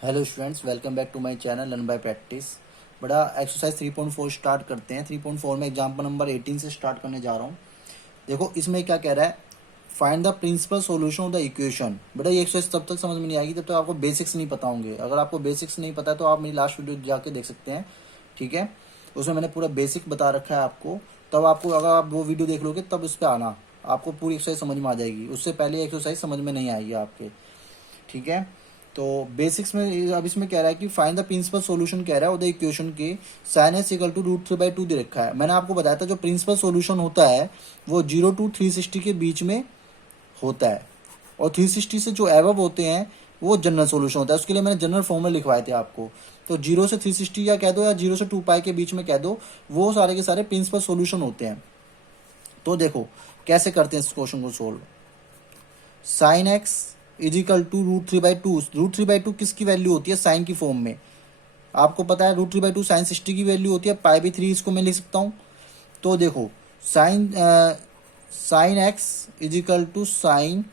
Hello students, welcome back to my channel learn by practice. बड़ा exercise 3.4 start करते हैं। 3.4 में एग्जाम्पल नंबर 18 से स्टार्ट करने जा रहा हूँ। देखो इसमें क्या कह रहा है, find the principal solution of the equation. बेटा ये एक्सरसाइज तब तक समझ में नहीं आएगी जब तक आपको बेसिक्स नहीं पता होंगे। अगर आपको बेसिक्स नहीं पता है तो आप मेरी लास्ट वीडियो जाके देख सकते हैं, ठीक है। उसमें मैंने पूरा बेसिक बता रखा है आपको। तब आपको अगर आप वो वीडियो देख लोगे तब उस पर आना, आपको पूरी एक्सरसाइज समझ में आ जाएगी। उससे पहले एक्सरसाइज समझ में नहीं आएगी आपके, ठीक है। तो बेसिक्स में अब इसमें कह रहा है कि फाइंड द प्रिंसिपल सॉल्यूशन कह रहा है, उधर इक्वेशन के साइन एस इक्वल टू √3/2 दे रखा है। मैंने आपको बताया था जो प्रिंसिपल सॉल्यूशन होता है वो 0 to 360 के बीच में होता है, और 360 से जो एबव होते हैं वो जनरल सॉल्यूशन होता है। उसके लिए मैंने जनरल फॉर्मूला लिखवाए थे आपको। तो 0 से 360 या कह दो, या 0 से 2π के बीच में कह दो, वो सारे के सारे प्रिंसिपल सॉल्यूशन होते हैं। तो देखो कैसे करते हैं इस क्वेश्चन को solve. Sine x equal to √3/2। √3/2 किसकी वैल्यू होती है? साइन की फॉर्म में। आपको पता है √3/2 साइन 60 की वैल्यू होती है। π/3 इसको मैं लिख सकता हूँ। तो देखो sine x equal to sine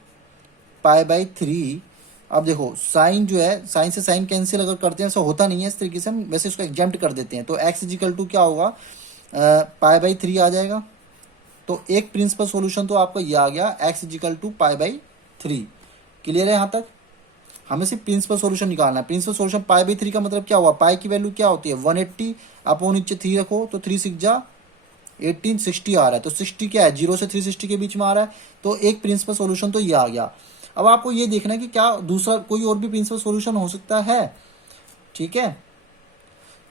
π/3। अब देखो साइन जो है, साइन से साइन कैंसिल अगर करते हैं, ऐसा होता नहीं है इस तरीके से, हम वैसे इसको एग्जाम्प्ट कर देते हैं। तो एक्स इजिकल टू क्या होगा, π/3 आ जाएगा। तो एक प्रिंसिपल सॉल्यूशन तो आपका ये आ गया, एक्स इजिकल टू π/3। क्लियर है यहाँ तक? हमें सिर्फ प्रिंसिपल सॉल्यूशन निकालना है। प्रिंसिपल सॉल्यूशन π/3 का मतलब क्या हुआ, पाई की वैल्यू क्या होती है 180 अपॉन नीचे 3 रखो तो 3 6 जा 18, 60 आ रहा है। तो 60 क्या है, 0 से 360 के बीच में आ रहा है। तो एक प्रिंसिपल सॉल्यूशन तो ये आ गया। अब आपको ये देखना है कि क्या दूसरा कोई और भी प्रिंसिपल सॉल्यूशन हो सकता है, ठीक है।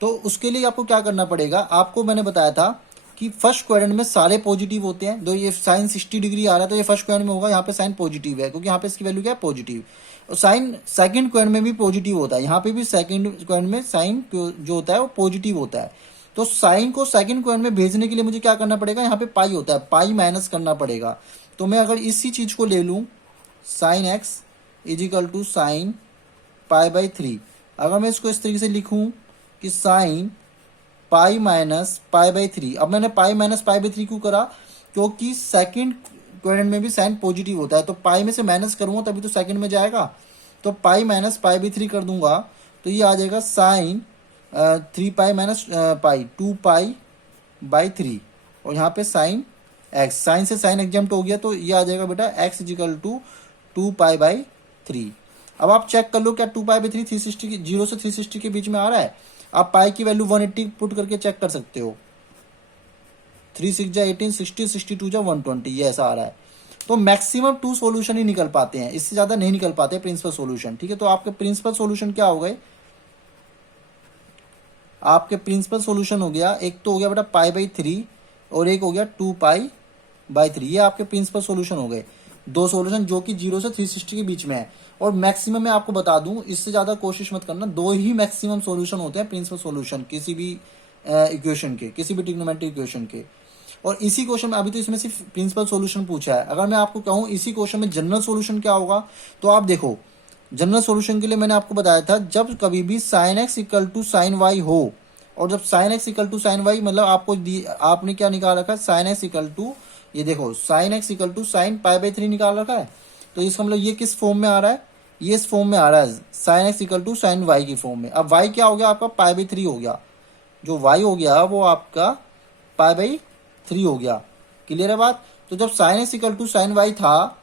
तो उसके लिए आपको क्या करना पड़ेगा, आपको मैंने बताया था कि फर्स्ट क्वाड्रेंट में सारे पॉजिटिव होते हैं। तो ये साइन 60 डिग्री आ रहा है तो ये फर्स्ट क्वाड्रेंट में होगा, यहाँ पे साइन पॉजिटिव है क्योंकि यहाँ पे इसकी वैल्यू क्या है, पॉजिटिव। और साइन सेकंड क्वाड्रेंट में भी पॉजिटिव होता है, यहाँ पे भी सेकंड क्वाड्रेंट में साइन जो होता है वो पॉजिटिव होता है। तो साइन को सेकंड क्वाड्रेंट में भेजने के लिए मुझे क्या करना पड़ेगा, यहाँ पे पाई होता है, पाई माइनस करना पड़ेगा। तो मैं अगर इसी चीज को ले लूँ, sine x equal to sine π/3, अगर मैं इसको इस तरीके से लिखूं कि साइन पाई माइनस π/3। अब मैंने पाई माइनस π/3 क्यों करा, क्योंकि सेकंड क्वाड्रेंट में भी साइन पॉजिटिव होता है। तो पाई में से माइनस करूंगा तभी तो सेकंड में जाएगा। तो पाई माइनस π/3 कर दूंगा तो ये आ जाएगा साइन 3π माइनस पाई 2π/3। और यहाँ पे साइन एक्स, साइन से साइन एग्जाम्प्ट हो गया तो ये आ जाएगा बेटा एक्स इजिकल टू 2π/3। अब आप चेक कर लो क्या 2π/3 360 की 0 से 360 के बीच में आ रहा है। आप पाई की वैल्यू 180 पुट करके चेक कर सकते हो। 3 6 जा 18, 60 62 जा 120, ये ऐसा आ रहा है। तो मैक्सिमम 2 सॉल्यूशन ही निकल पाते हैं, इससे ज्यादा नहीं निकल पाते प्रिंसिपल सॉल्यूशन, ठीक है। तो आपके प्रिंसिपल सॉल्यूशन क्या हो गए, आपके प्रिंसिपल सॉल्यूशन हो गया, एक तो हो गया बेटा π/3 और एक हो गया 2π/3। ये आपके प्रिंसिपल सॉल्यूशन हो गए, दो सॉल्यूशन जो कि 0 से 360 के बीच में है। और मैक्सिमम मैं आपको बता दूं, इससे ज्यादा कोशिश मत करना, दो ही मैक्सिमम सॉल्यूशन होते हैं प्रिंसिपल सॉल्यूशन किसी भी इक्वेशन के, किसी भी ट्रिग्नोमेट्रिक इक्वेशन के। और इसी क्वेश्चन में अभी तो इसमें सिर्फ प्रिंसिपल सॉल्यूशन पूछा है। अगर मैं आपको कहूं इसी क्वेश्चन में जनरल सॉल्यूशन क्या होगा, तो आप देखो जनरल सॉल्यूशन के लिए मैंने आपको बताया था, जब कभी भी sine x equal to sine y हो, और जब sine x equal to sine y मतलब आपने क्या निकाल रखा है, साइन एक्स इक्वल टू, ये देखो sine x equal to sine π/3 निकाल रखा है। तो इसका मतलब ये किस फॉर्म में आ रहा है, ये इस फॉर्म में आ रहा है, sine x equal to sine y की फॉर्म में। अब वाई क्या हो गया आपका, π/3 हो गया। जो वाई हो गया वो आपका π/3 हो गया। क्लियर है बात? तो जब sine x equal to sine y था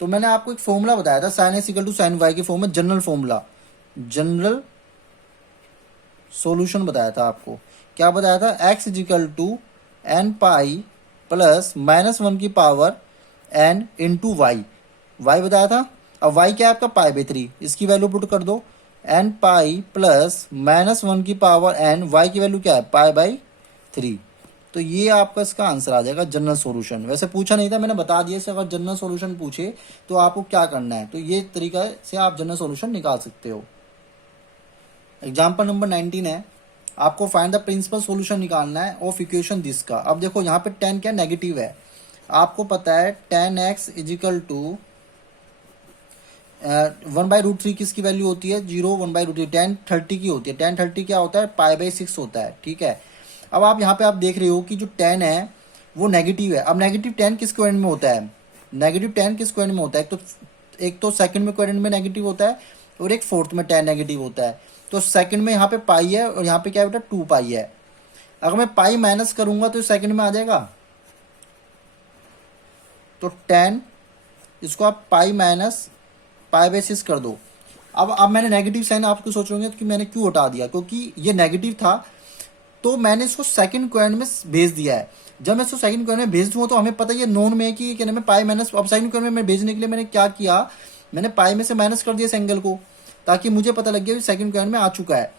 तो मैंने आपको एक फॉर्मूला बताया था sine x equal to sine y की फॉर्म में, जनरल फॉर्मूला, जनरल सॉल्यूशन बताया था आपको। क्या बताया था, x equal to n pi plus -1 की power n into y, y बताया था। अब वाई क्या है आपका π/3, इसकी वैल्यू पुट कर दो, एन पाई प्लस -1 की पावर एन, वाई की वैल्यू क्या है π/3। तो ये आपका इसका आंसर आ जाएगा जनरल सॉल्यूशन। वैसे पूछा नहीं था, मैंने बता दिया से अगर जनरल सॉल्यूशन पूछे तो आपको क्या करना है। तो ये तरीका से आप जनरल सॉल्यूशन निकाल सकते हो। एग्जाम्पल नंबर 19 है, आपको फाइंड द प्रिंसिपल सॉल्यूशन निकालना है ऑफ इक्वेशन दिस का। अब देखो यहाँ पे 10 क्या नेगेटिव है, आपको पता है tan x इजिकल टू 1/√3 किसकी वैल्यू होती है, 0 1/√3, tan 30 की होती है। tan 30 क्या होता है, π/6 होता है, ठीक है। अब आप यहाँ पे आप देख रहे हो कि जो tan है वो नेगेटिव है। अब नेगेटिव tan किस क्वाड्रेंट में होता है, नेगेटिव tan किस क्वाड्रेंट में होता है, एक तो सेकंड में क्वाड्रेंट में नेगेटिव होता है और एक फोर्थ में tan नेगेटिव होता है। तो सेकंड में यहाँ पे पाई है और यहाँ पे क्या बेटा 2 पाई है। अगर मैं पाई माइनस करूंगा तो सेकंड में आ जाएगा, तो tan, इसको आप पाई माइनस पाई बाई 6 कर दो। अब मैंने नेगेटिव साइन, आपको सोच रहे होंगे कि मैंने क्यों हटा दिया, क्योंकि ये नेगेटिव था तो मैंने इसको सेकंड क्वाड्रेंट में भेज दिया है। जब मैं इसको सेकंड क्वाड्रेंट में भेज दूँ तो हमें पता है ये नॉन में है कि क्या नाम है पाई माइनस। अब सेकंड क्वाड्रेंट में भेजने के लिए मैंने क्या किया, मैंने पाई में से माइनस कर दिया इस एंगल को, ताकि मुझे पता लग गया कि सेकंड क्वाड्रेंट में आ चुका है।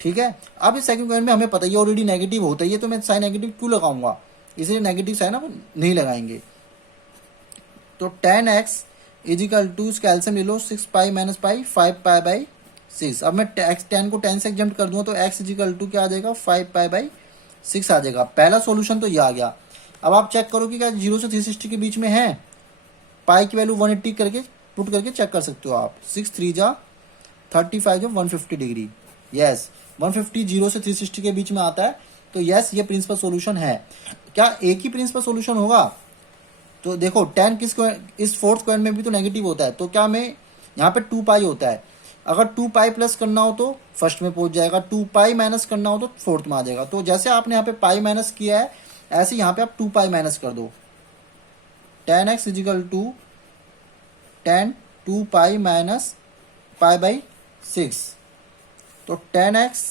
ठीक है, अब इस सेकंड क्वाड्रेंट में हमें पता है ये ऑलरेडी नेगेटिव होता है, ये तो मैं साइन नेगेटिव क्यों लगाऊंगा, इसलिए नेगेटिव साइन अब नहीं लगाएंगे। तो tan x is equal to, इसका एलसीएम ले लो, 6 पाई माइनस पाई 5 पाई बाई 6। अब मैं tan को tan से एग्जाम्प्ट कर दूंगा तो x इज इक्वल टू क्या आ जाएगा 5 पाई बाई 6 आ जाएगा। पहला सॉल्यूशन तो ये आ गया। अब आप चेक करो कि क्या 0 से 360 के बीच में है, पाई की वैल्यू 180 करके पुट करके चेक कर सकते हो आप। 6 3 जा 35 जो 150 डिग्री, यस 150 0 से 360 के बीच में आता है। तो यस ये प्रिंसिपल सॉल्यूशन है। क्या एक ही प्रिंसिपल सॉल्यूशन होगा, तो देखो tan किस इस फोर्थ क्वाड्रेंट में भी तो नेगेटिव होता है, तो क्या मैं यहाँ पे 2 पाई होता है, अगर 2 पाई प्लस करना हो तो फर्स्ट में पहुंच जाएगा, 2 पाई माइनस करना हो तो फोर्थ में आ जाएगा। तो जैसे आपने यहाँ पे पाई माइनस किया है ऐसे यहाँ पे आप 2 पाई माइनस कर दो। tan x equal to tan 2 pi minus pi by 6। तो tan x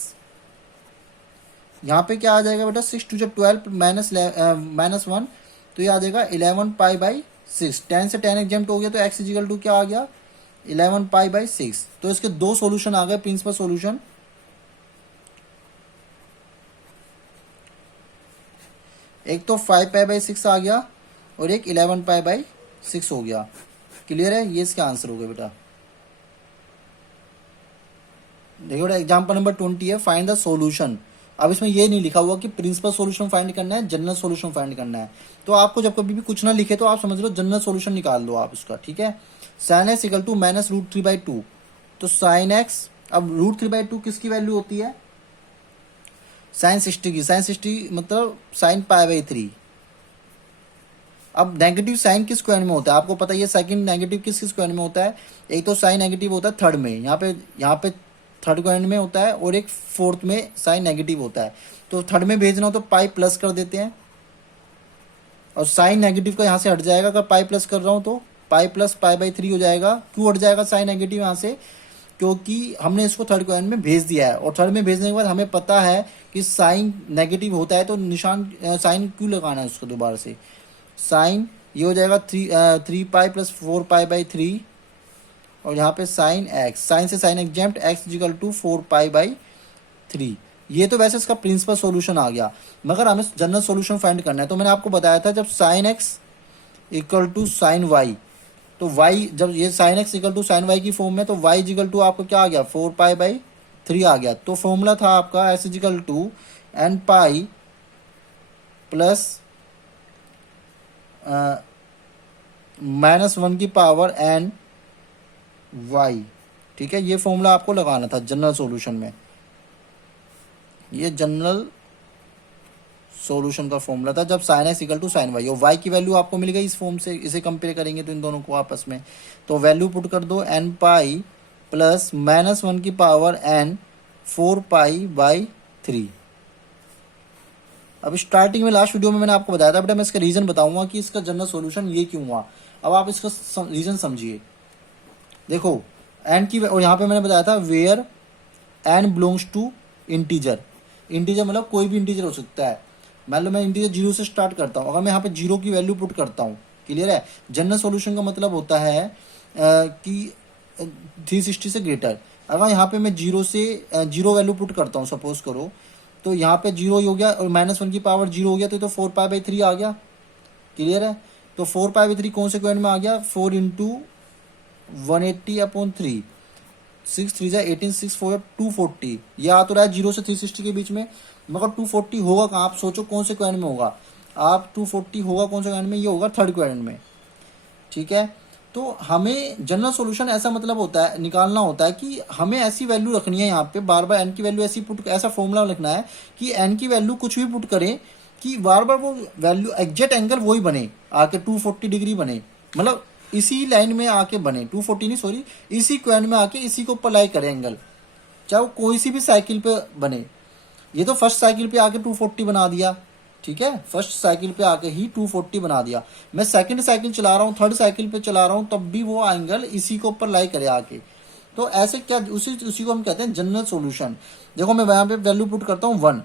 यहाँ पे क्या आ जाएगा बेटा, 6 2 12 माइनस 1, तो ये आ जाएगा 11 पाई बाई 6। tan से tan एग्जाम्प्ट हो गया तो x इजिकल टू क्या आ गया 11 पाई बाई 6। तो इसके दो सॉल्यूशन आ गए प्रिंसिपल सॉल्यूशन। एक तो 5 पाई बाई 6 आ गया और एक 11 पाई बाई 6 हो गया। क्लियर है, ये इसका आंसर हो गया बेटा। देखो बेटा एग्जाम्पल नंबर 20 है, फाइंड द सॉल्यूशन। अब इसमें ये नहीं लिखा हुआ कि प्रिंसिपल सॉल्यूशन फाइंड करना है, जनरल सॉल्यूशन फाइंड करना है। तो आपको जब कभी भी कुछ ना लिखे तो आप समझ लो जनरल सॉल्यूशन निकाल लो आप उसका। ठीक है, sine x equal to minus root 3/2। तो साइन एक्स, अब रूट 3/2 किसकी वैल्यू होती है, साइन 60 की। साइन 60 मतलब साइन पाई बाई 3। अब नेगेटिव साइन किस स्क्वायर में होता है आपको पता है, ये सेकंड नेगेटिव किस स्क्वायर में होता है, एक तो साइन नेगेटिव होता है थर्ड में, यहाँ पे थर्ड क्वाड्रेंट में होता है और एक फोर्थ में साइन नेगेटिव होता है। तो थर्ड में भेजना हो तो पाई प्लस कर देते हैं और साइन नेगेटिव का यहाँ से हट जाएगा। अगर पाई प्लस कर रहा हूँ तो पाई प्लस पाई बाई 3 हो जाएगा। क्यों हट जाएगा साइन नेगेटिव यहाँ से, क्योंकि हमने इसको थर्ड क्वाड्रेंट में भेज दिया है और थर्ड में भेजने के बाद हमें पता है कि साइन नेगेटिव होता है, तो निशान साइन क्यों लगाना है उसको दोबारा से। साइन ये हो जाएगा 3 पाई प्लस 4 पाई बाई 3 और यहाँ पे साइन एक्स, साइन से sine exempt x equal to 4 pi by 3। ये तो वैसे इसका प्रिंसिपल सॉल्यूशन आ गया, मगर हमें जनरल सॉल्यूशन फाइंड करना है। तो मैंने आपको बताया था जब sine x equal to sine y, तो वाई जब ये sine x equal to sine y की फॉर्म में, तो वाई इक्वल टू आपको क्या आ गया 4 पाई बाई 3 आ गया। तो फॉर्मूला था आपका s equal to n pi plus -1 की पावर एन वाई। ठीक है, ये फॉर्मूला आपको लगाना था जनरल सॉल्यूशन में, ये जनरल सॉल्यूशन का फॉर्मूला था जब sine x equal to sine y, और वाई की वैल्यू आपको मिल गई इस फॉर्म से। इसे कंपेयर करेंगे तो इन दोनों को आपस में, तो वैल्यू पुट कर दो एन पाई प्लस -1 की पावर एन 4 पाई बाई 3। अब स्टार्टिंग में लास्ट वीडियो में मैंने आपको बताया था बेटा, मैं इसका रीजन बताऊंगा कि इसका जनरल सॉल्यूशन ये क्यों हुआ। अब आप इसका रीजन समझिए। देखो एन की, और यहाँ पे मैंने बताया था where n belongs to integer. Integer मतलब कोई भी इंटीजर हो सकता है। मान लो मैं इंटीजर 0 से स्टार्ट करता हूँ, अगर मैं यहाँ पे 0 की वैल्यू पुट करता हूँ, क्लियर है। जनरल सॉल्यूशन का मतलब होता है कि 360 से ग्रेटर। अगर यहाँ पे मैं 0 से 0 वैल्यू पुट करता हूँ सपोज करो, तो यहाँ पे 0 हो गया और -1 की पावर 0 हो गया, तो 4 पाई बाई 3 आ गया। क्लियर है, तो 4 पाई बाई 3 कौन से क्वाड्रेंट में आ गया, 4 इंटू 180/3, 6 3 18 6 4 240। यह आ तो रहा है 0 से 360 के बीच में, मगर 240 होगा कहाँ, आप सोचो कौन से क्वाड्रेंट में होगा। आप 240 होगा कौन से क्वाड्रेंट में, ये होगा थर्ड क्वाड्रेंट में। ठीक है, तो हमें जनरल सॉल्यूशन ऐसा मतलब होता है, निकालना होता है कि हमें ऐसी वैल्यू रखनी है यहाँ पे, बार बार एन की वैल्यू ऐसी पुट, ऐसा फॉर्मूला लिखना है कि एन की वैल्यू कुछ भी पुट करें कि बार बार वो वैल्यू एग्जैक्ट एंगल वही बने, आके 240 डिग्री बने। मतलब इसी लाइन में आके बने, 240 नहीं सॉरी, इसी क्वेन में आके इसी को ऊपर लाई करे एंगल, चाहे वो कोई सी भी साइकिल पे बने। ये तो फर्स्ट साइकिल पे आके 240 बना दिया, ठीक है, फर्स्ट साइकिल पे आके ही 240 बना दिया। मैं सेकंड साइकिल चला रहा हूँ, थर्ड साइकिल पे चला रहा हूँ, तब भी वो एंगल इसी को ऊपर लाई करे आके। तो ऐसे क्या, उसी को हम कहते हैं जनरल सॉल्यूशन। देखो मैं यहाँ पे वैल्यू पुट करता हूँ 1,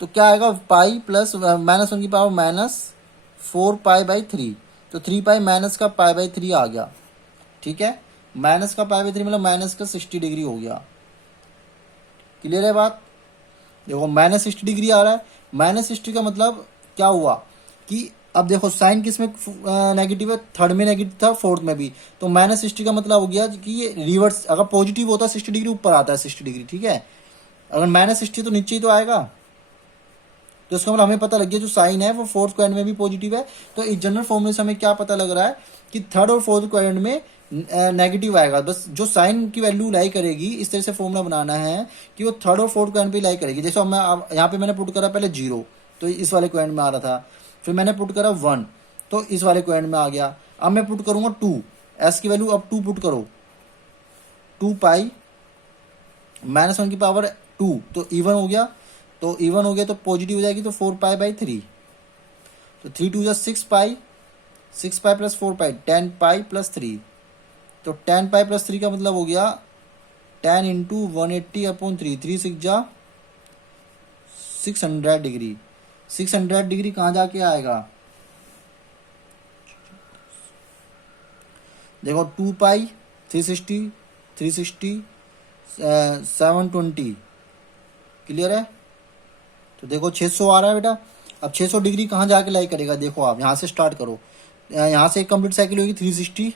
तो क्या आएगा, पाई प्लस -1 की पावर -4π/3, तो 3π माइनस का π/3 आ गया, ठीक है। माइनस का π/3 मतलब माइनस का 60 डिग्री हो गया। क्लियर है बात? देखो -60 डिग्री आ रहा है, -60 का मतलब क्या हुआ कि अब देखो साइन किस में नेगेटिव है, थर्ड में नेगेटिव था, फोर्थ में भी, तो -60 का मतलब हो गया कि ये रिवर्स, अगर पॉजिटिव होता है 60 डिग्री ऊपर आता है 60 डिग्री, ठीक है, अगर -60 तो नीचे ही तो आएगा। तो इसका मतलब हमें पता लग गया जो साइन है वो फोर्थ क्वाड्रेंट में भी पॉजिटिव है। तो इस जनरल फॉर्मूले से हमें क्या पता लग रहा है कि थर्ड और फोर्थ क्वाड्रेंट में नेगेटिव आएगा। बस जो साइन की वैल्यू लाई करेगी, इस तरह से फॉर्मूला बनाना है कि वो थर्ड और फोर्थ क्वाड्रेंट पे लाई करेगी। जैसे मैं यहाँ पे मैंने पुट करा पहले 0, तो इस वाले क्वाड्रेंट में आ रहा था, फिर मैंने पुट करा 1, तो इस वाले क्वाड्रेंट में आ गया। अब मैं पुट करूंगा 2, एस की वैल्यू अब 2 पुट करो, 2π -1 की पावर 2, तो इवन हो गया, तो इवन हो गया तो पॉजिटिव हो जाएगी, तो 4π/3, तो 3 2 6π, 6π + 4π 10π + 3, तो 10π + 3 का मतलब हो गया 10 × 180/3, 3 6 जा 600 डिग्री। 600 डिग्री कहाँ जाके आएगा, देखो 2π 360 360 720, क्लियर है। तो देखो 600 आ रहा है बेटा। अब 600 डिग्री कहाँ जाके लाई करेगा, देखो आप यहाँ से स्टार्ट करो, यहाँ से एक कंप्लीट साइकिल होगी 360,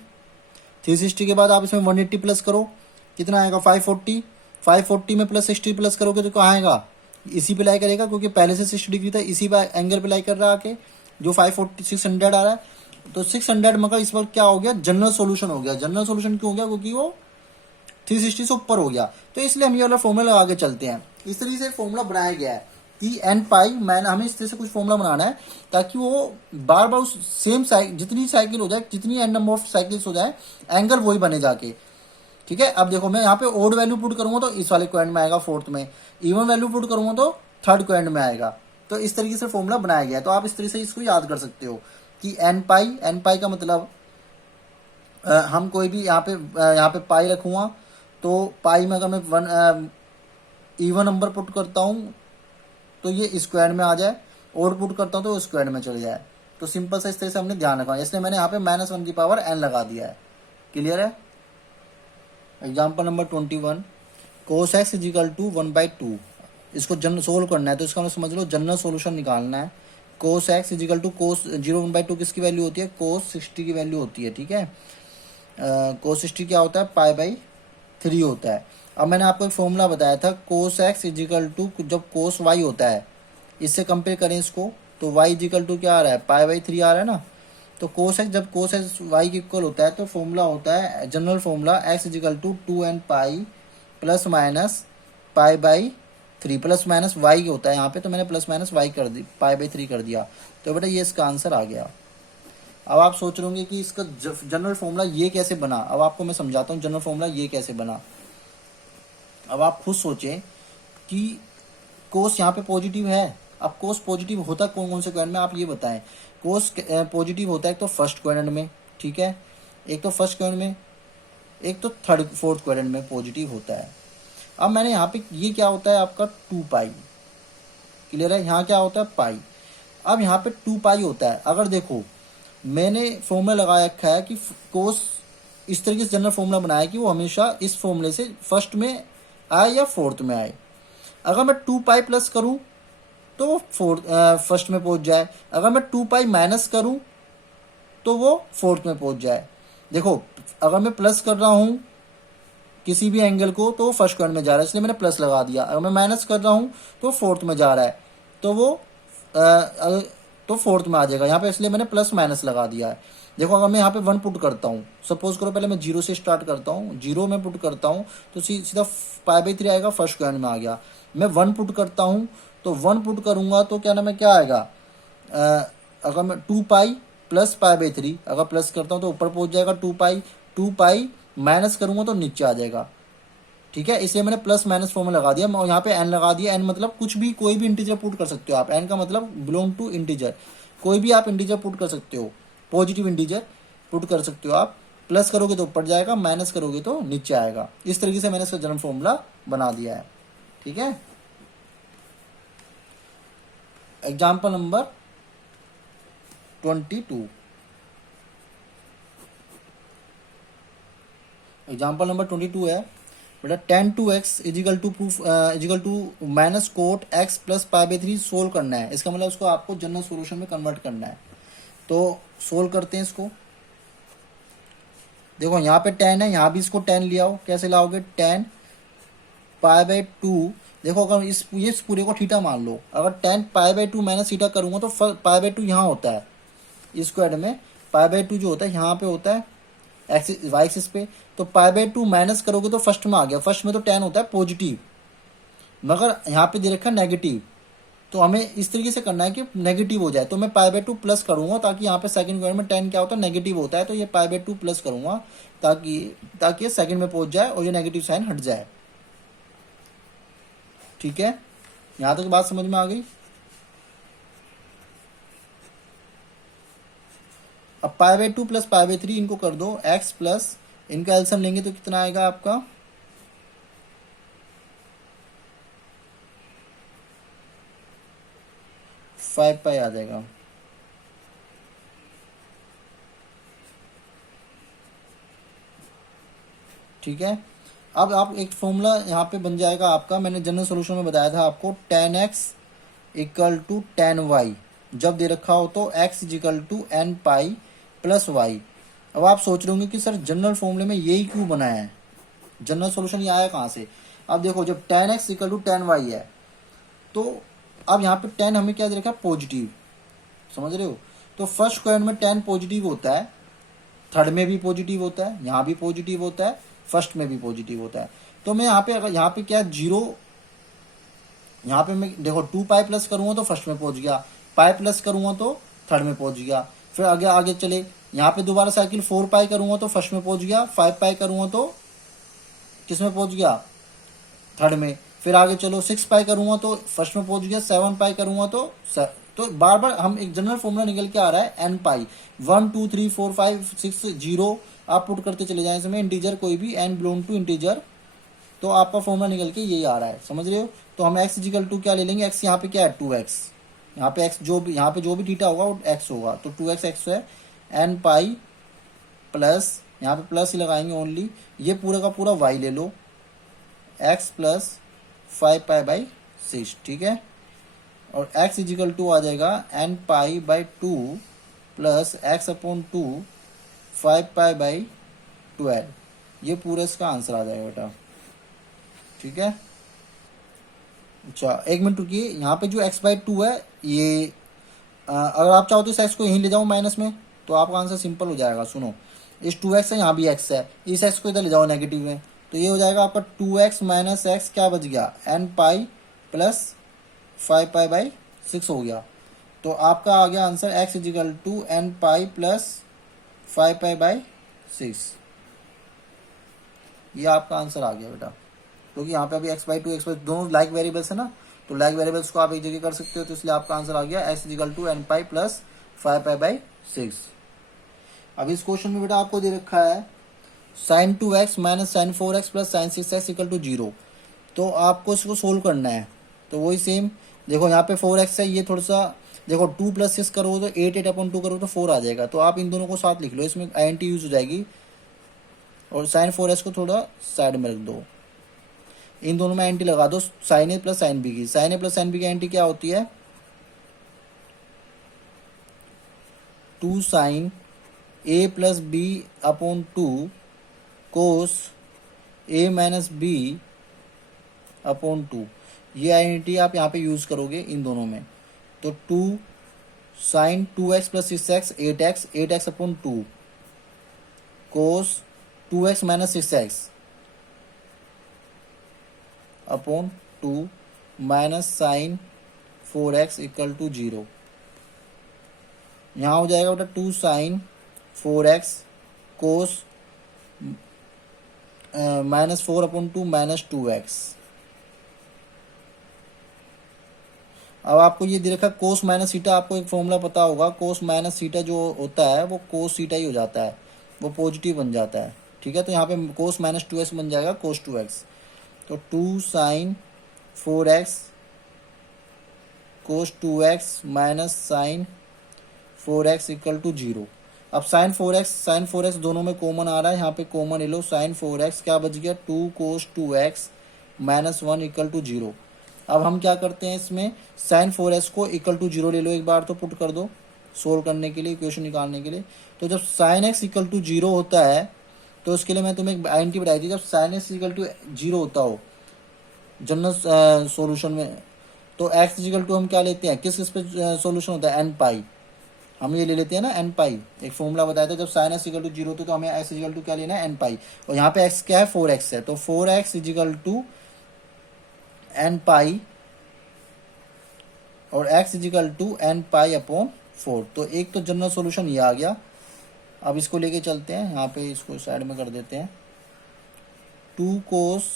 360 के बाद आप इसमें 180 प्लस करो, कितना आएगा 540, 540 में +60 प्लस करोगे तो कहाँ आएगा, इसी पे लाई करेगा, क्योंकि पहले से 60 डिग्री था, इसी पे एंगल पे लाई कर रहा है आके, जो 540 600 आ रहा है। तो 600 मगर इस वक्त क्या हो गया, जनरल सॉल्यूशन हो गया। जनरल सॉल्यूशन क्यों हो गया, क्योंकि वो 360 से ऊपर हो गया। तो इसलिए हम ये वाला फॉर्मूला लगा के चलते हैं। इस तरीके से फॉर्मूला बनाया गया है कि n π मैंने हमें इस तरह से कुछ फॉर्मूला बनाना है ताकि वो बार बार सेम साइकिल, जितनी साइकिल हो जाए, जितनी n नंबर ऑफ साइकिल्स हो जाए, एंगल वही बने जाके, ठीक है। अब देखो मैं यहाँ पे ओड वैल्यू पुट करूंगा तो इस वाले क्वाड्रेंट में आएगा, फोर्थ में इवन वैल्यू पुट करूंगा तो थर्ड क्वाड्रेंट में आएगा। तो इस तरीके से फॉर्मूला बनाया गया है। तो आप इस तरीके से इसको याद कर सकते हो कि n π का मतलब हम कोई भी यहाँ पे पाई रखूंगा, तो पाई में अगर मैं इवन नंबर पुट करता हूँ तो ये स्क्वायर में आ जाए, और पुट करता हूँ तो स्क्वायर में चले जाए। तो सिंपल सा इस तरह से हमने ध्यान रखा है, इसलिए मैंने यहाँ पे -1 की पावर n लगा दिया है। क्लियर है। Example number 21, cos x = 1/2। इसको जनरल सोल्व करना है, तो इसका समझ लो जनरल सॉल्यूशन निकालना है। cos x = cos 0 1/2 किसकी वैल्यू होती है, cos 60 की वैल्यू होती है, ठीक है। cos 60 क्या होता है, π/3 होता है। अब मैंने आपको एक फॉर्मूला बताया था, cos x = जब cos y होता है, इससे कंपेयर करें इसको, तो y = क्या आ रहा है, π/3 आ रहा है ना। तो cos x जब cos x y के इक्वल होता है तो फॉर्मूला होता है, general formula x = 2nπ ± π/3 ± y होता है यहाँ पे, तो मैंने ±y कर दी, π/3 कर दिया। तो बेटा ये इसका आंसर आ गया। अब आप सोच रहे होंगे कि इसका जनरल फॉर्मूला ये कैसे बना। अब आपको मैं समझाता हूँ जनरल फॉर्मूला ये कैसे बना। अब आप खुद सोचें कि कोस यहाँ पे पॉजिटिव है। अब कोस पॉजिटिव होता कौन कौन से क्वाड्रेंट में, आप ये बताएं। कोस पॉजिटिव होता है एक तो फर्स्ट क्वाड्रेंट में, ठीक है, एक तो फर्स्ट क्वाड्रेंट में, एक तो थर्ड फोर्थ क्वाड्रेंट में पॉजिटिव होता है। अब मैंने यहाँ पे ये क्या होता है आपका 2π, क्लियर है, यहाँ क्या होता है पाई। अब यहाँ पे 2π होता है। अगर देखो मैंने फॉर्मूला लगा रखा है कि कोस इस तरीके से जनरल फॉर्मूला बनाया कि वो हमेशा इस फॉर्मूले से फर्स्ट में आए या फोर्थ में आए। अगर मैं 2π प्लस करूं तो वो फर्स्ट में पहुंच जाए, अगर मैं 2π माइनस करूं तो वो फोर्थ में पहुंच जाए। देखो अगर मैं प्लस कर रहा हूं किसी भी एंगल को तो वो फर्स्ट क्वाड्रेंट में जा रहा है, इसलिए मैंने प्लस लगा दिया। अगर मैं माइनस कर रहा हूं तो फोर्थ में जा रहा है, तो वो तो फोर्थ में आ जाएगा यहाँ पे, इसलिए मैंने प्लस माइनस लगा दिया है। देखो अगर मैं यहाँ पे 1 पुट करता हूँ, सपोज करो पहले मैं 0 से स्टार्ट करता हूँ, 0 में पुट करता हूँ तो सीधा π/3 आएगा, फर्स्ट क्वाड्रेंट में आ गया। मैं 1 पुट करता हूँ तो 1 पुट करूँगा तो क्या नाम है, क्या आएगा, अगर मैं 2π प्लस पाई बाई थ्री, अगर प्लस करता हूँ तो ऊपर पहुंच जाएगा 2 पाई, 2 पाई माइनस करूंगा तो नीचे आ जाएगा। ठीक है, इसलिए मैंने प्लस माइनस फॉर्म में लगा दिया, और यहाँ पे एन लगा दिया। एन मतलब कुछ भी, कोई भी इंटीजर पुट कर सकते हो आप। एन का मतलब बिलोंग टू इंटीजर, कोई भी आप इंटीजर पुट कर सकते हो, पॉजिटिव इंटीजर पुट कर सकते हो आप। प्लस करोगे तो ऊपर जाएगा, माइनस करोगे तो नीचे आएगा। इस तरीके से मैंने इसका जनरल फॉर्मूला बना दिया है। ठीक है, एग्जाम्पल नंबर 22। एग्जाम्पल नंबर 22 है बेटा, tan 2x equal to proof equal to minus cot x plus pi by three solve करना है। इसका मतलब उसको आपको जनरल सॉल्यूशन में कन्वर्ट करना है। तो सोल्व करते हैं इसको। देखो यहाँ पे tan है, यहाँ भी इसको tan लिया हो, कैसे लाओगे, tan पाई बाई टू। देखो अगर इस पूरे को थीटा मान लो, अगर tan pi by two minus theta करूंगा तो पाई बाई टू यहाँ होता है स्क्वायर में, पाई बाई टू जो होता है यहाँ पे होता है एक्सिस वाई एक्सिस पे। तो पाई बाई टू माइनस करोगे तो फर्स्ट में आ गया, फर्स्ट में तो tan होता है पॉजिटिव, मगर यहाँ पे दे रखा है नेगेटिव। तो हमें इस तरीके से करना है कि नेगेटिव हो जाए। तो मैं पाई बाई टू प्लस करूंगा, ताकि यहाँ पे सेकंड स्क्वायर में tan क्या होता है, नेगेटिव होता है। तो ये पाई बाई टू प्लस करूंगा ताकि ताकि ये सेकंड में पहुंच जाए और ये नेगेटिव साइन हट जाए। ठीक है, यहाँ तक बात समझ में आ गई। अब pi by two plus pi by three इनको कर दो x प्लस, इनका एल्सियम लेंगे तो कितना आएगा आपका 5 पाई आ जाएगा। ठीक है, अब आप एक फॉर्मूला यहाँ पे बन जाएगा आपका, मैंने जनरल सॉल्यूशन में बताया था आपको, tan x equal to tan y। जब दे रखा हो तो x equal to n pi plus y. अब आप सोच रहे होंगे कि सर जनरल फॉर्मूले में यही क्यों बनाया है, जनरल सॉल्यूशन ये आया कहाँ से। अब देखो, जब tan x equal to tan y है, तो अब यहाँ पे tan हमें क्या दे रखा है, पॉजिटिव, समझ रहे हो। तो फर्स्ट स्क्वायर में tan पॉजिटिव होता है, थर्ड में भी पॉजिटिव होता है, यहाँ भी पॉजिटिव होता है, फर्स्ट में भी पॉजिटिव होता है। तो मैं यहाँ पे, अगर यहाँ पे क्या जीरो, यहाँ पे मैं देखो 2 पाई प्लस करूंगा तो फर्स्ट में पहुंच गया, पाई प्लस करूंगा तो थर्ड में पहुंच गया। फिर आगे आगे चले, यहाँ पे दोबारा साइकिल 4 पाई करूंगा तो फर्स्ट में पहुंच गया, 5 पाई करूंगा तो किस में पहुंच गया, थर्ड में। फिर आगे चलो 6 पाई करूंगा तो फर्स्ट में पहुंच गया, 7 पाई करूंगा तो बार बार हम एक जनरल फॉर्मूला निकल के आ रहा है n पाई, 1 2 3 4 5 6 0 आप पुट करते चले जाए इसमें, इंटीजर कोई भी n बिलोंग टू इंटीजर, तो आपका फॉर्मूला निकल के यही आ रहा है, समझ रहे हो। तो हम x इजिकल टू क्या ले लेंगे, x यहाँ पे क्या है 2x, यहाँ पे x जो भी, यहाँ पे जो भी थीटा होगा वो x होगा, तो 2x x है, n पाई प्लस, यहाँ पे प्लस ही लगाएंगे ओनली, ये पूरा का पूरा y ले लो, x प्लस 5 पाई बाई 6। ठीक है, और x इजिकल टू आ जाएगा n pi by two plus x upon two 5 pi by 12। ये पूरा इसका आंसर आ जाएगा बेटा। ठीक है, अच्छा एक मिनट रुकिए, यहाँ पे जो x बाई टू है ये अगर आप चाहो तो इस x को यहीं ले जाओ माइनस में, तो आपका आंसर सिंपल हो जाएगा। सुनो, इस 2x है, यहाँ भी x है, इस x को इधर ले जाओ नेगेटिव में, तो ये हो जाएगा आपका 2x माइनस एक्स, क्या बच गया n pi plus 5 pi by 6 हो गया। तो आपका आ गया answer x equal to n pi plus 5 pi by 6। ये आपका आंसर आ गया बेटा, क्योंकि यहाँ पे अभी x by two x by दोनों लाइक वेरिएबल्स है ना, तो लाइक वेरिएबल्स को आप एक जगह कर सकते हो, तो इसलिए आपका आंसर आ गया x equal to n pi plus 5 pi by 6। अब इस क्वेश्चन में बेटा आपको दे रखा है sin 2x minus sin 4x plus sin 6x equal to 0। तो आपको इसको सोल्व करना है। तो वही सेम, देखो यहाँ पे 4x है, ये थोड़ा सा देखो 2 प्लस 6 करो तो 8 अपॉन 2 करो तो 4 आ जाएगा। तो आप इन दोनों को साथ लिख लो, इसमें INT यूज हो जाएगी, और sin 4x को थोड़ा साइड में रख दो, इन दोनों में INT लगा दो, sin a plus sin b की। sin a plus sin b की INT क्या होती है, 2 sin a plus b upon 2 cos a minus b upon 2। ये आइडेंटिटी आप यहाँ पे यूज करोगे इन दोनों में। तो 2 sine 2x plus 6x 8x 8x upon 2 cos 2x minus 6x upon 2 minus sine 4x equal to 0। यहाँ हो जाएगा बेटा 2 साइन 4x कोस -4/2 -2x। अब आपको ये दे रखा कोस माइनस सीटा, आपको एक फॉर्मूला पता होगा, कोस माइनस सीटा जो होता है वो कोस सीटा ही हो जाता है, वो पॉजिटिव बन जाता है। ठीक है, तो यहाँ पे कोस -2x बन जाएगा कोस 2x। तो 2 sine 4x cos 2x minus sine 4x equal to 0। अब साइन 4x दोनों में कॉमन आ रहा है, यहाँ पे कॉमन ले लो, साइन 4x क्या बच गया 2 कोस 2x -1 इक्वल टू 0। अब हम क्या करते हैं, इसमें साइन 4x को इक्वल टू 0 ले लो, एक बार तो पुट कर दो सोल्व करने के लिए, इक्वेशन निकालने के लिए। तो जब साइन x इक्वल टू 0 होता है तो उसके लिए मैं तुम्हें एक आइडेंटिटी बताई थी, जब साइन x इक्वल टू 0 होता हो जनरल सॉल्यूशन में, तो x इक्वल टू हम क्या लेते हैं, किस पे सॉल्यूशन होता है, n पाई, हम ये ले लेते हैं ना n पाई। एक फॉर्मूला बताया था, जब साइन x इक्वल टू 0 होता है तो हमें x इक्वल टू क्या लेना है, n पाई। और यहाँ पे x क्या है, 4x है, तो 4x equal to n pi और x equal to n pi upon 4। तो एक तो जनरल सॉल्यूशन ये आ गया। अब इसको लेके चलते हैं, यहाँ पे इसको साइड में कर देते हैं। 2 cos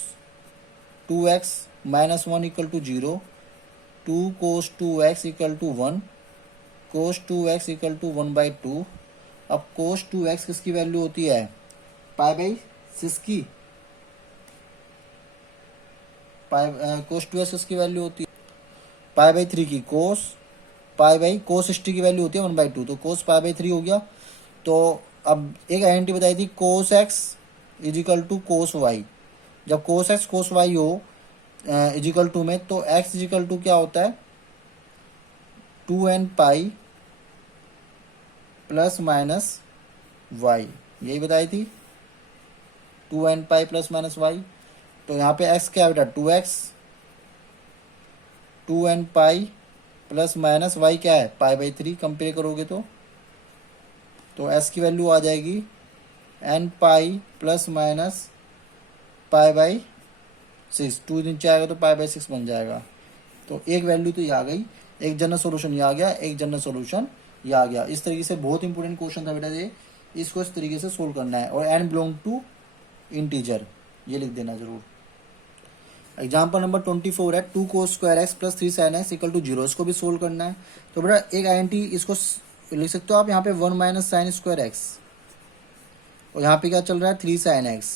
2x -1 equal to 0, 2 cos 2x equal to 1, cos 2x equal to 1/2। अब कोस 2x किसकी वैल्यू होती है, π/6 की, कोस 2x किसकी वैल्यू होती है, π/3 की, कोस 60 की वैल्यू होती है 1/2, तो कोस π/3 हो गया। तो अब एक आइडेंटिटी बताई थी, cos x equal to cos y. जब कोस x कोस वाई हो इजिकल टू में, तो x इजिकल टू क्या होता है 2n pi plus minus Y, यही बताई थी 2n pi plus minus Y. तो यहाँ पे x क्या है बेटा 2x, 2n pi plus minus Y क्या है π/3, कंपेयर करोगे तो s की वैल्यू आ जाएगी n पाई प्लस माइनस π/6, 2 नीचे आएगा तो π/6 बन जाएगा। तो एक वैल्यू तो ये आ गई, एक जनरल सॉल्यूशन ये आ गया, एक जनरल सॉल्यूशन ये आ गया। इस तरीके से बहुत इंपॉर्टेंट क्वेश्चन था बेटा ये, इसको इस तरीके से सोल्व करना है। और n बिलोंग टू इंटीजर, ये लिख देना जरूर। एग्जाम्पल नंबर 24 है 2 cos square x plus 3 sine x equal to 0, इसको भी सोल्व करना है। तो बेटा एक आइडेंटिटी इसको लिख सकते हो आप, यहाँ पे 1 माइनस साइन स्क्वायर एक्स, और यहाँ पे क्या चल रहा है 3 साइन एक्स,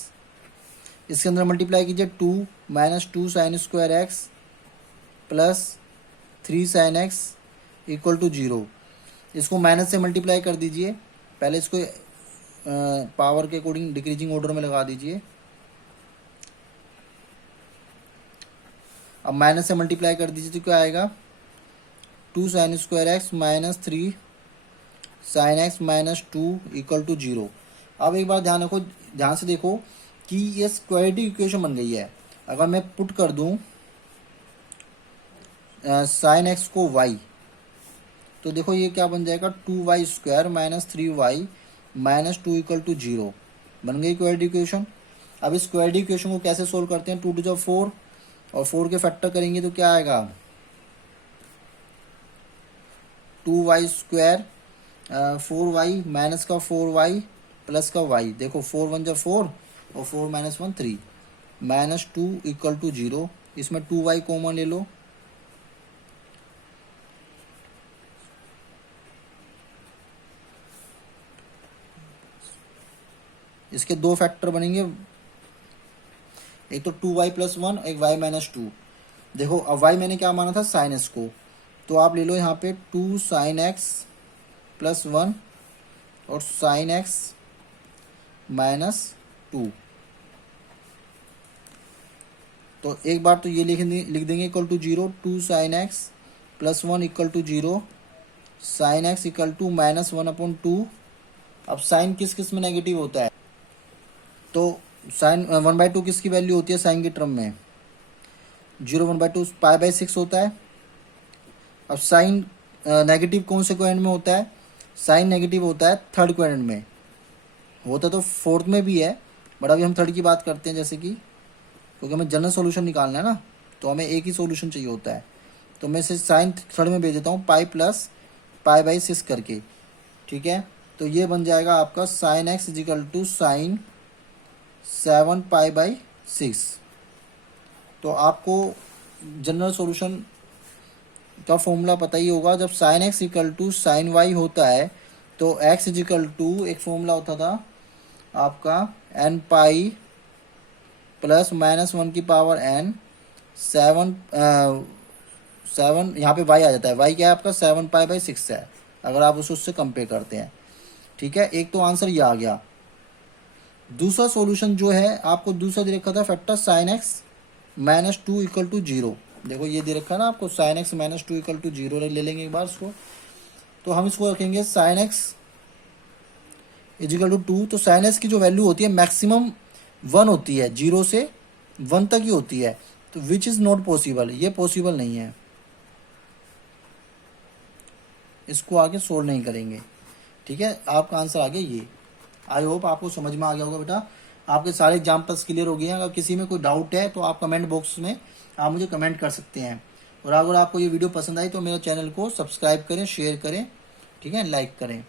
इसके अंदर मल्टीप्लाई कीजिए 2 minus 2 sine square x plus 3 sine x equal to 0। इसको माइनस से मल्टीप्लाई कर दीजिए, पहले इसको पावर के अकॉर्डिंग डिक्रीजिंग ऑर्डर में लगा दीजिए। अब माइनस से मल्टीप्लाई कर दीजिए तो क्या आएगा 2 sine square x minus 3 sine x minus 2 equal to 0। अब एक बार ध्यान से देखो कि ये स्क्वाड्रेटिक इक्वेशन बन गई है। अगर मैं पुट कर दूं साइन एक्स को y, तो देखो ये क्या बन जाएगा 2y square minus 3y minus 2 equal to 0, बन गई क्वाड्रेटिक इक्वेशन। अब इस क्वाड्रेटिक इक्वेशन को कैसे सोल्व करते हैं, 2 टू 4 और 4 के फैक्टर करेंगे तो क्या आएगा 2y स्क्वायर 4y माइनस का 4y प्लस का y, देखो 4 1 जा 4 और 4 माइनस 1 3 माइनस 2 इक्वल टू 0। इसमें 2y कॉमन ले लो, इसके दो फैक्टर बनेंगे, एक तो 2y प्लस 1, एक y माइनस 2। देखो अब y मैंने क्या माना था साइन एक्स को, तो आप ले लो यहाँ पे 2 साइन एक्स प्लस 1 और साइन एक्स माइनस 2। तो एक बार तो ये लिख देंगे equal to 0, 2 sine x plus 1 equal to 0, sine x equal to minus 1/2। अब साइन किस में नेगेटिव होता है, तो साइन 1/2 किसकी वैल्यू होती है साइन की टर्म में 0, 1/2 π/6 होता है। अब साइन नेगेटिव कौन से क्वाड्रेंट में होता है, साइन नेगेटिव होता है थर्ड क्वाड्रेंट में, होता तो फोर्थ में भी है, बट अभी हम थर्ड की बात करते हैं, जैसे कि क्योंकि हमें जनरल सॉल्यूशन निकालना है ना, तो हमें एक ही सॉल्यूशन चाहिए होता है। तो मैं इसे साइन थर्ड में भेज देता हूँ पाई प्लस π/6 करके, ठीक है, तो ये बन जाएगा आपका sine x equal to sine 7 पाई/6। तो आपको जनरल सॉल्यूशन का फॉर्मूला पता ही होगा, जब sine x equal to sine y होता है तो एक्स इजिकल टू एक फॉर्मूला होता था आपका n पाई प्लस -1 की पावर n 7 यहाँ पे y आ जाता है। y क्या है आपका 7 पाई/6 है, अगर आप उससे कंपेयर करते हैं। ठीक है, एक तो आंसर ये आ गया। दूसरा सॉल्यूशन जो है आपको दूसरा दे रखा था factor sine x -2 equal to 0। देखो ये दे रखा है ना आपको, साइन एक्स -2 इक्वल टू 0 ले लेंगे एक बार इसको। तो हम इसको रखेंगे साइन एक्स इजिकल टू 2। तो साइन एक्स की जो वैल्यू होती है मैक्सिमम 1 होती है, 0 से 1 तक ही होती है। तो विच इज़ नॉट पॉसिबल, ये पॉसिबल नहीं है, इसको आगे सोल्व नहीं करेंगे। ठीक है, आपका आंसर आ गया ये। आई होप आपको समझ में आ गया होगा बेटा। आपके सारे एग्जाम्पल्स क्लियर हो गए हैं। अगर किसी में कोई डाउट है तो आप कमेंट बॉक्स में आप मुझे कमेंट कर सकते हैं। और अगर आपको ये वीडियो पसंद आई तो मेरे चैनल को सब्सक्राइब करें, शेयर करें, ठीक है, लाइक करें।